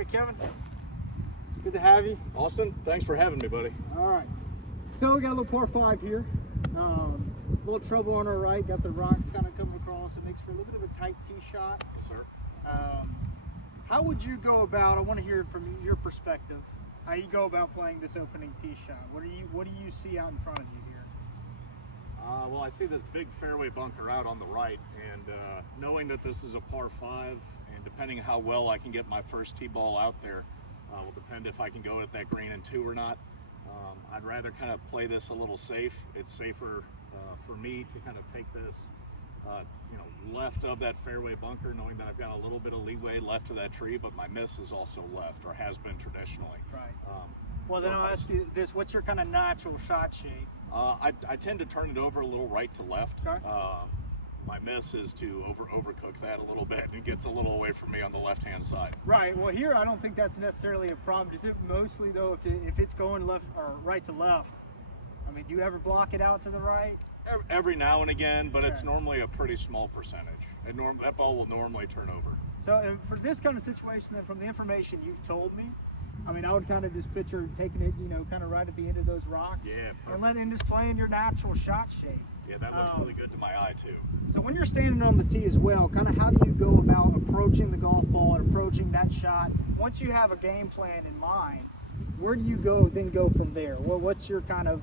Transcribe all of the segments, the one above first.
right, Kevin. Good to have you. Austin, thanks for having me, buddy. All right. So we got a little par 5 here. A little trouble on our right. Got the rocks kind of coming across. It makes for a little bit of a tight tee shot. Yes, sir. How would you go about? I want to hear it from your perspective. How you go about playing this opening tee shot? What do you see out in front of you here? Well, I see this big fairway bunker out on the right, and knowing that this is a par 5, and depending how well I can get my first tee ball out there, will depend if I can go at that green in 2 or not. I'd rather kind of play this a little safe. It's safer for me to kind of take this, left of that fairway bunker, knowing that I've got a little bit of leeway left of that tree, but my miss is also left, or has been traditionally. Right. Well, then I'll ask you this: what's your kind of natural shot shape? I tend to turn it over a little right to left. Okay. My miss is to overcook that a little bit, and it gets a little away from me on the left-hand side. Right. Well, here I don't think that's necessarily a problem. Is it mostly though if it's going left or right to left? I mean, do you ever block it out to the right? Every now and again, but it's normally a pretty small percentage. That ball will normally turn over. So for this kind of situation, then from the information you've told me, I mean, I would kind of just picture taking it, kind of right at the end of those rocks. Yeah, perfect. And letting just playing your natural shot shape. Yeah, that looks really good to my eye too. So when you're standing on the tee as well, kind of how do you go about approaching the golf ball and approaching that shot? Once you have a game plan in mind, where do you go from there? What's your kind of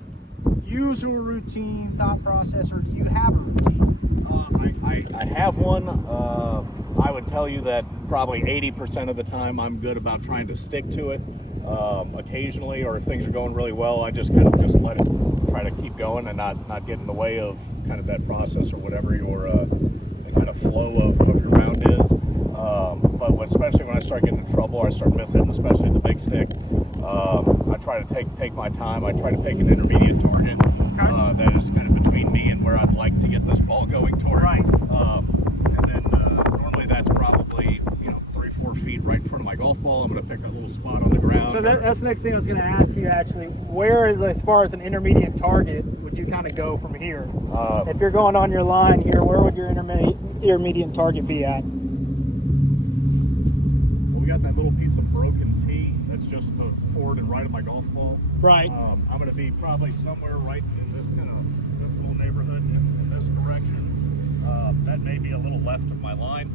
usual routine, thought process, or do you have a routine? I have one. I would tell you that probably 80% of the time I'm good about trying to stick to it. Occasionally, or if things are going really well, I just kind of let it try to keep going and not get in the way of kind of that process or whatever your kind of flow of your round is. But especially when I start getting in trouble, I start missing, especially the big stick. I try to take my time. I try to pick an intermediate target that is kind of between me and where I'd like to get this ball going towards. Right. And then normally that's probably 3-4 feet right in front of my golf ball. I'm going to pick a little spot on the ground. So that's the next thing I was going to ask you actually. Where is, as far as an intermediate target, would you kind of go from here? If you're going on your line here, where would your intermediate target be at? Well, we got that little piece of broken tee that's just to forward and right of my golf ball. Right. I'm going to be probably somewhere right in this little neighborhood in this direction. That may be a little left of my line,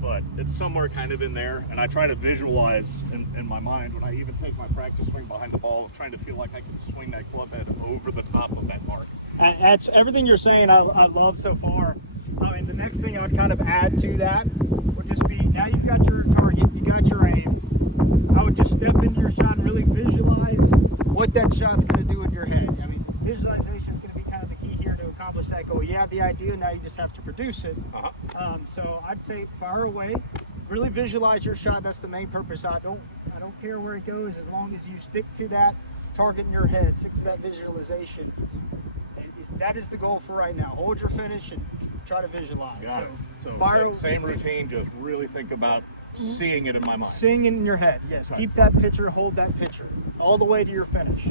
but it's somewhere kind of in there. And I try to visualize in my mind when I even take my practice swing behind the ball, of trying to feel like I can swing that club head over the top of that mark. That's everything you're saying. I love so far. I mean, the next thing I would kind of add to that would just be, now you've got your target, you got your aim. I would just step into your shot and really visualize what that shot's going to do in your head. I mean, visualization is going to be kind of the key here to accomplish that goal. You have the idea, now you just have to produce it. So I'd say fire away, really visualize your shot. That's the main purpose. I don't care where it goes, as long as you stick to that target in your head, stick to that visualization. That is the goal for right now. Hold your finish and try to visualize. Got it. So fire, same routine, just really think about seeing it in my mind. Seeing it in your head, yes. Right. Keep that picture, hold that picture, all the way to your finish.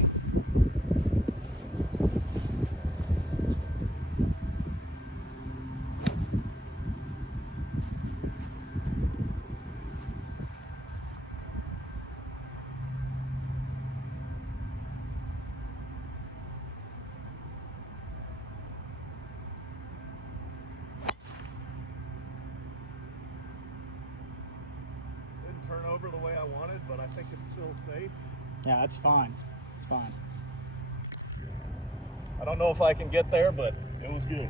Turn over the way I wanted, but I think it's still safe. Yeah, that's fine. It's fine. I don't know if I can get there, but it was good.